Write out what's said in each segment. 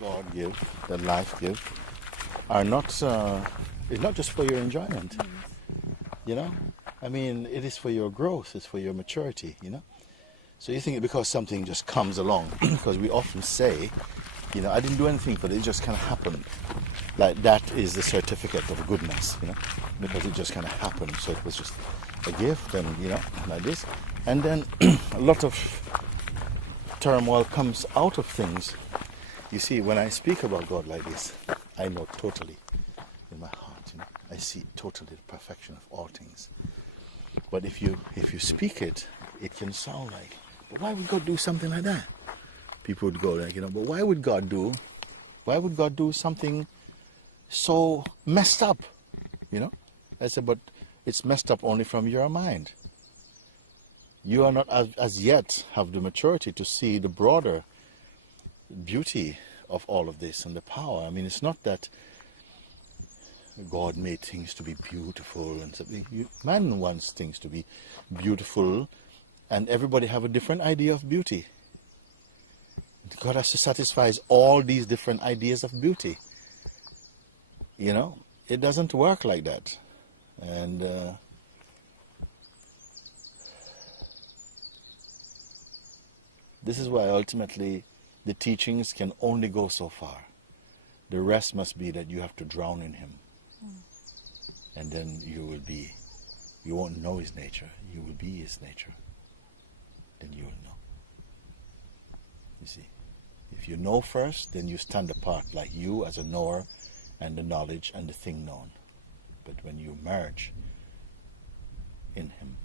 God give, that life give, are not, it's not just for your enjoyment, you know? I mean, it is for your growth, it's for your maturity, you know? So you think because something just comes along, because we often say, you know, I didn't do anything for it, it just kind of happened. Like that is the certificate of goodness, you know, because it just kind of happened. So it was just a gift and, you know, like this. And then a lot of turmoil comes out of things. You see, when I speak about God like this, I know totally in my heart, you know, I see totally the perfection of all things. But if you speak it, it can sound like, but why would God do something like that? People would go like, you know, but why would God do something so messed up, you know? I said, but it's messed up only from your mind. You are not as yet have the maturity to see the broader beauty of all of this and the power. I mean, it's not that God made things to be beautiful and something. Man wants things to be beautiful, and everybody have a different idea of beauty. God has to satisfy all these different ideas of beauty. You know, it doesn't work like that. And this is why ultimately the teachings can only go so far. The rest must be that you have to drown in Him. And then you won't know His nature, you will be His nature. Then you will know. You see, if you know first, then you stand apart like you as a knower and the knowledge and the thing known. But when you merge in Him,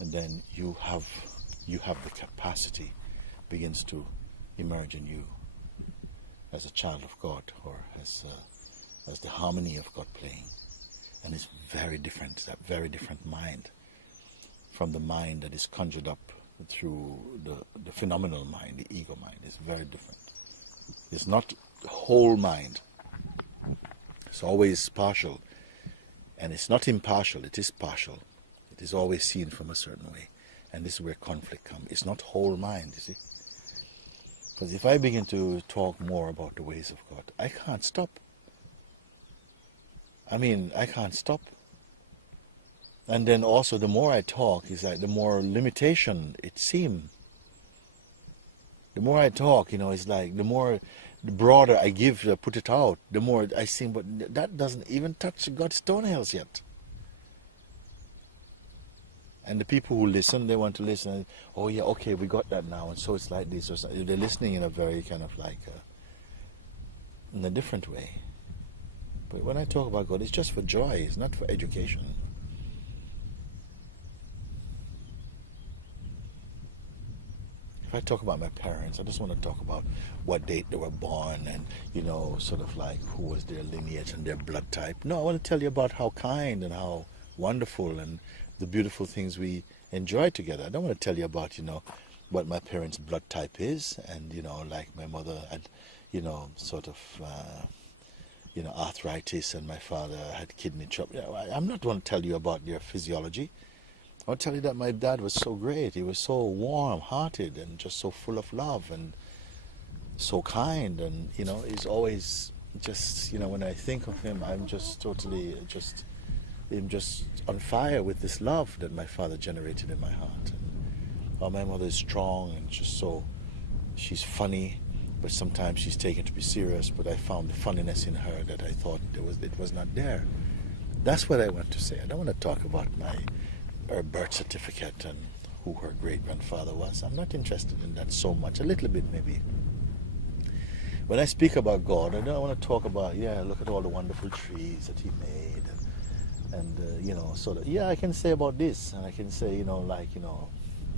and then you have the capacity begins to emerge in you as a child of God, or as the harmony of God playing. And it's very different, it's a very different mind from the mind that is conjured up through the phenomenal mind, the ego mind. It's very different. It's not the whole mind. It's always partial. And it's not impartial, it is partial. It is always seen from a certain way. And this is where conflict comes. It's not whole mind, you see. Because if I begin to talk more about the ways of God, I can't stop. I mean, I can't stop. And then also the more I talk, it's like the more limitation it seems. The more I talk, you know, it's like the broader I put it out, the more I seem, but that doesn't even touch God's toenails yet. And the people who listen, they want to listen, and, oh yeah, okay, we got that now, and so it's like this, or something. They're listening in a very kind of like, in a different way. But when I talk about God, it's just for joy, it's not for education. If I talk about my parents, I just want to talk about what date they were born and, you know, sort of like who was their lineage and their blood type. No, I want to tell you about how kind and how wonderful and the beautiful things we enjoy together. I don't want to tell you about, you know, what my parents' blood type is and, you know, like my mother had, you know, sort of, you know, arthritis and my father had kidney trouble. I'm not going to tell you about their physiology. I'll tell you that my dad was so great. He was so warm-hearted and just so full of love and so kind. And, you know, he's always just, you know, when I think of him, I'm just totally I'm just on fire with this love that my father generated in my heart. And, my mother is strong and just so, she's funny, but sometimes she's taken to be serious. But I found the funniness in her that I thought it was not there. That's what I want to say. I don't want to talk about her birth certificate and who her great-grandfather was. I'm not interested in that so much. A little bit maybe. When I speak about God, I don't want to talk about, yeah, look at all the wonderful trees that He made, and you know, sort of, yeah, I can say about this, and I can say, you know, like, you know,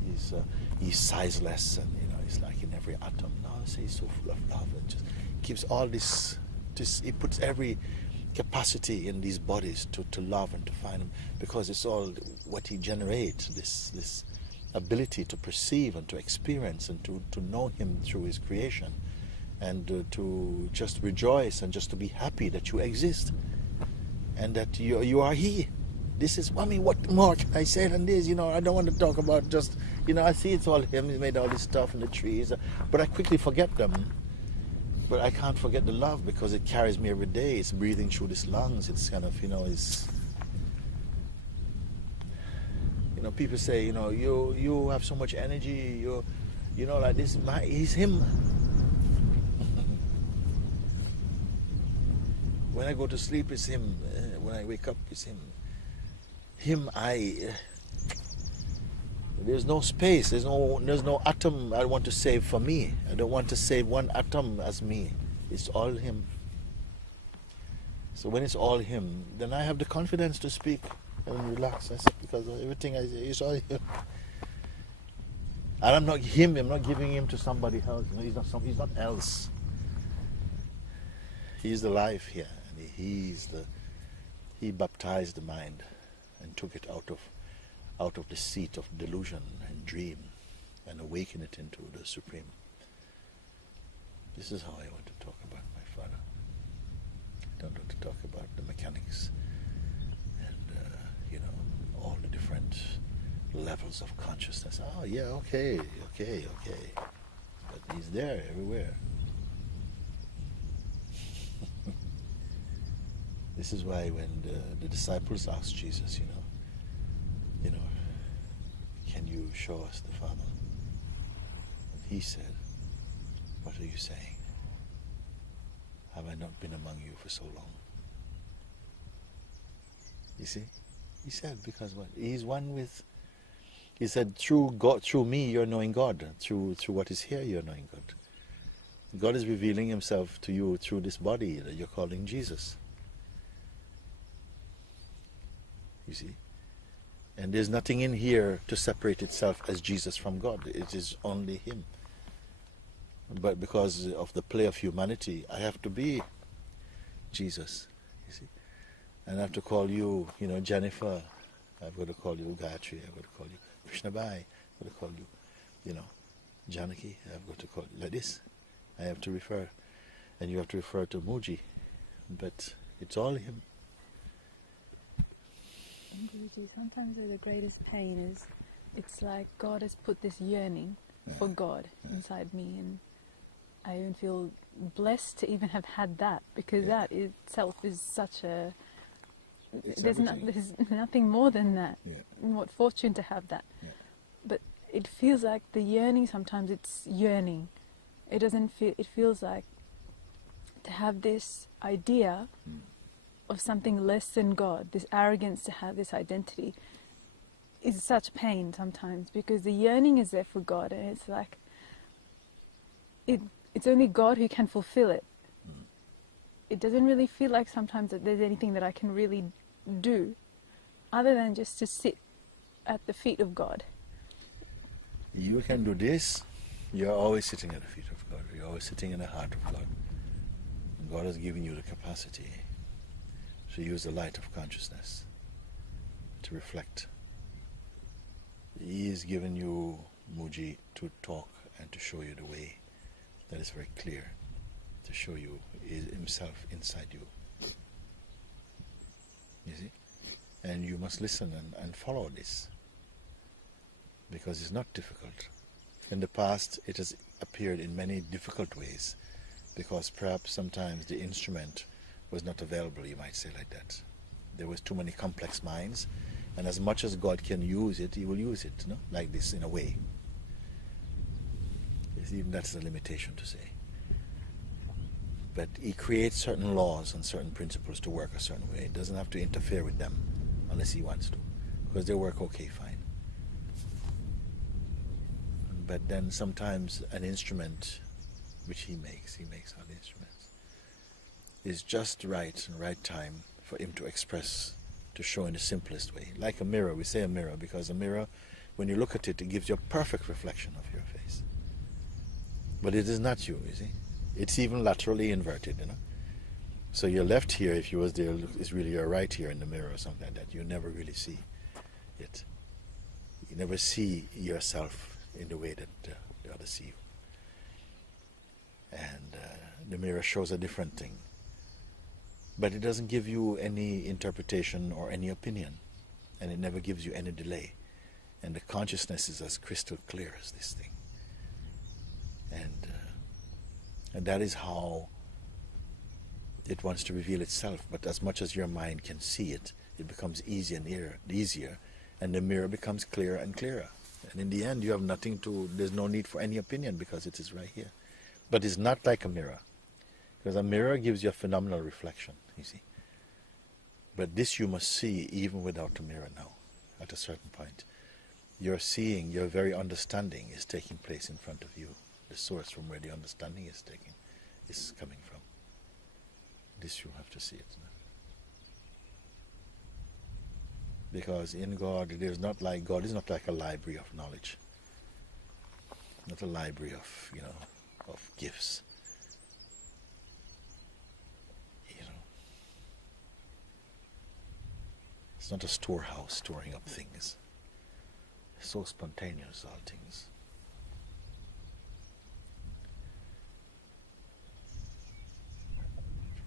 he's sizeless, and, you know, he's like in every atom. No, I say he's so full of love, and just gives all this, he puts every capacity in these bodies to love and to find Him, because it's all what He generates, this ability to perceive and to experience and to know Him through His creation, and to just rejoice and just to be happy that you exist and that you are He. This is, I mean, what more can I say than this? You know, I don't want to talk about just, you know, I see it's all Him. He made all this stuff in the trees, but I quickly forget them But I can't forget the love because it carries me every day. It's breathing through these lungs. It's kind of, it's... people say, you have so much energy. Like this. He's him. When I go to sleep, it's him. When I wake up, it's him. There's no space. There's no atom I want to save for me. I don't want to save one atom as me. It's all him. So when it's all him, then I have the confidence to speak and relax. Because everything I say is all him. And I'm not him. I'm not giving him to somebody else. He's not else. He's the life here. And he baptized the mind and took it out of the seat of delusion and dream and awaken it into the Supreme. This is how I want to talk about my Father. I don't want to talk about the mechanics and all the different levels of consciousness. Oh yeah, okay. But he's there everywhere. This is why when the disciples asked Jesus, can you show us the Father? And he said, what are you saying? Have I not been among you for so long? You see? He said, because what? He's one with... He said, through God, through me, you're knowing God. Through what is here, you're knowing God. God is revealing himself to you through this body that you're calling Jesus. You see? And there's nothing in here to separate itself as Jesus from God. It is only him. But because of the play of humanity, I have to be Jesus. You see? And I have to call you, Jennifer. I've got to call you Gayatri. I've got to call you Krishnabai. I've got to call you, Janaki. I've got to call you like this. I have to refer. And you have to refer to Mooji. But it's all him. And Guruji, sometimes the greatest pain is, it's like God has put this yearning for God inside me, and I even feel blessed to even have had that, because that itself is such a... There's nothing more than that. What fortune to have that. But it feels like the yearning, sometimes it's yearning. It doesn't feel... It feels like to have this idea of something less than God, this arrogance to have this identity, is such pain sometimes, because the yearning is there for God, and it's like it's only God who can fulfill it. It doesn't really feel like sometimes that there's anything that I can really do other than just to sit at the feet of God. You can do this. You're always sitting at the feet of God. You're always sitting in the heart of God. God has given you the capacity to use the light of consciousness to reflect. He has given you, Mooji, to talk and to show you the way that is very clear, to show you himself inside you. You see? And you must listen and follow this, because it's not difficult. In the past, it has appeared in many difficult ways, because perhaps sometimes the instrument was not available, you might say, like that. There was too many complex minds, and as much as God can use it, he will use it, like this, in a way. Even that's a limitation to say. But he creates certain laws and certain principles to work a certain way. It doesn't have to interfere with them unless he wants to, because they work okay, fine. But then sometimes an instrument which he makes other instruments, is just right and right time for him to express, to show in the simplest way. Like a mirror, we say a mirror because a mirror, when you look at it, it gives you a perfect reflection of your face. But it is not you see. It's even laterally inverted, So your left here, if you was there, is really your right here in the mirror or something like that. You never really see it. You never see yourself in the way that the others see you. And the mirror shows a different thing. But it doesn't give you any interpretation or any opinion. And it never gives you any delay. And the consciousness is as crystal clear as this thing. And And that is how it wants to reveal itself. But as much as your mind can see it, it becomes easier and easier, and the mirror becomes clearer and clearer. And in the end, you have nothing to, there's no need for any opinion because it is right here. But it's not like a mirror, because a mirror gives you a phenomenal reflection, you see. But this you must see even without a mirror now, at a certain point. Your seeing, your very understanding is taking place in front of you. The source from where the understanding is coming from. This you have to see it. Because in God, God is not like a library of knowledge. Not a library of, of gifts. It's not a storehouse storing up things. It's so spontaneous, all things.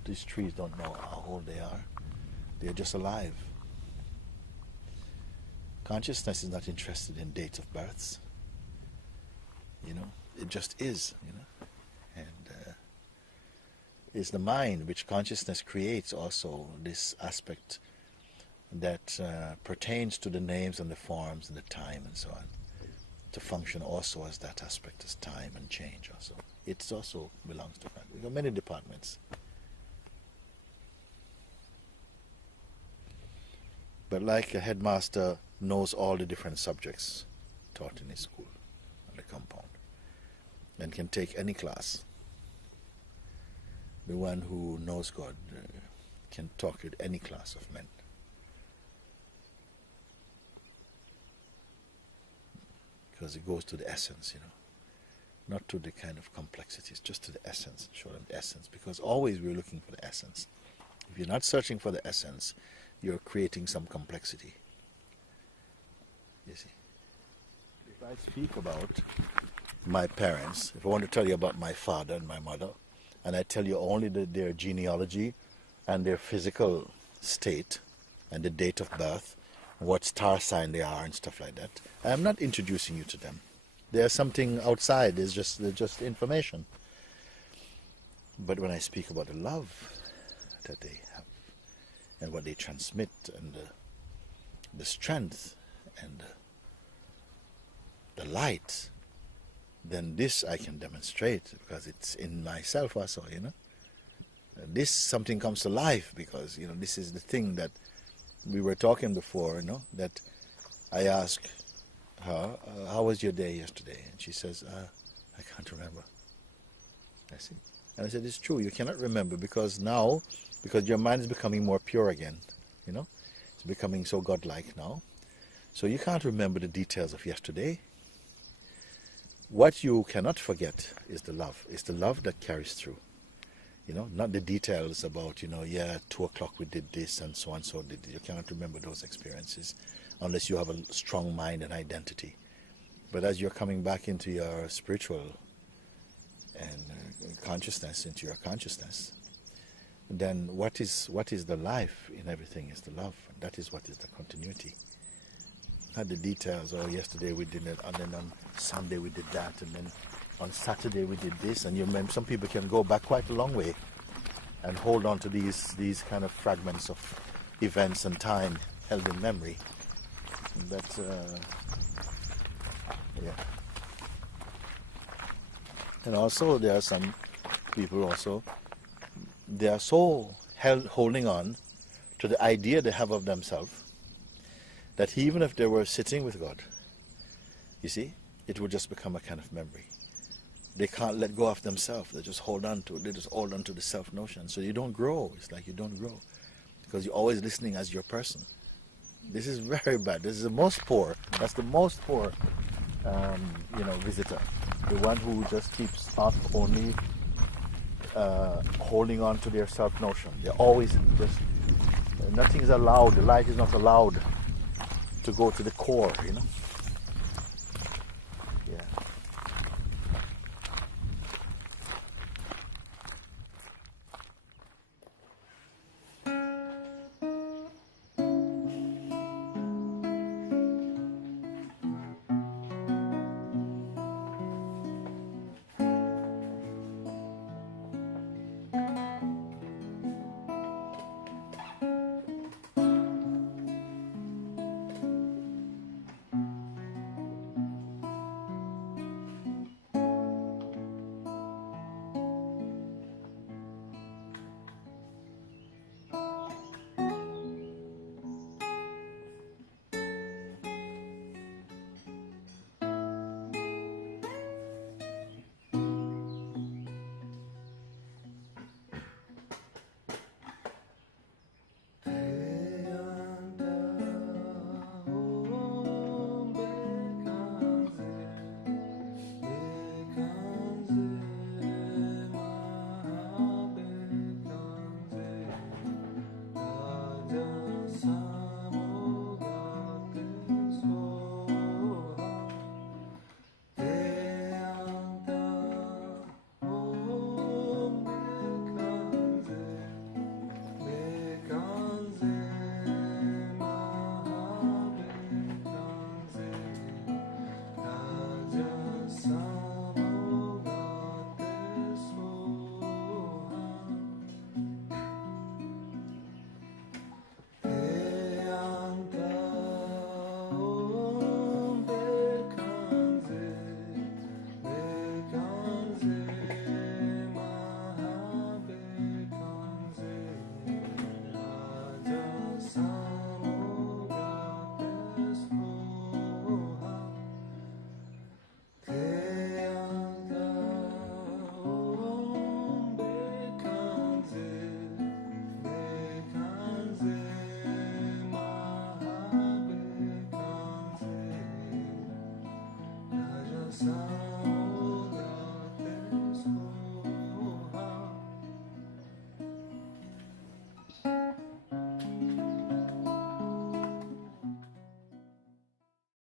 These trees don't know how old they are. They're just alive. Consciousness is not interested in dates of births. It just is, And it's the mind which consciousness creates also this aspect that pertains to the names and the forms and the time and so on, to function also as that aspect, as time and change also. It also belongs to God. We've got many departments. But like a headmaster knows all the different subjects taught in his school, on the compound, and can take any class. The one who knows God can talk with any class of men. Because it goes to the essence, not to the kind of complexities, just to the essence, show them the essence. Because always we're looking for the essence. If you're not searching for the essence, you're creating some complexity. You see. If I speak about my parents, if I want to tell you about my father and my mother, and I tell you only their genealogy and their physical state and the date of birth, what star sign they are and stuff like that, I'm not introducing you to them. There's something outside, they're just information. But when I speak about the love that they have, and what they transmit, and the strength, and the light, then this I can demonstrate, because it's in myself also, This something comes to life, because, this is the thing that we were talking before, that I asked her, how was your day yesterday? And she says, I can't remember. I see. And I said, it's true, you cannot remember, because your mind is becoming more pure again, It's becoming so godlike now. So you can't remember the details of yesterday. What you cannot forget is the love. It's the love that carries through. Not the details about, 2 o'clock we did this and so did this. You cannot remember those experiences unless you have a strong mind and identity. But as you're coming back into your spiritual and consciousness, into your consciousness, then what is the life in everything is the love. That is what is the continuity. Not the details, yesterday we did it, and then on Sunday we did that, and then on Saturday we did this, and you remember some people can go back quite a long way and hold on to these kind of fragments of events and time held in memory. But and also there are some people also, they are so holding on to the idea they have of themselves that even if they were sitting with God, you see, it would just become a kind of memory. They can't let go of themselves. They just hold on to it. They just hold on to the self-notion. So you don't grow. It's like you don't grow because you're always listening as your person. This is very bad. This is the most poor. That's the most poor, visitor. The one who just keeps only holding on to their self-notion. They're always nothing is allowed. The light is not allowed to go to the core,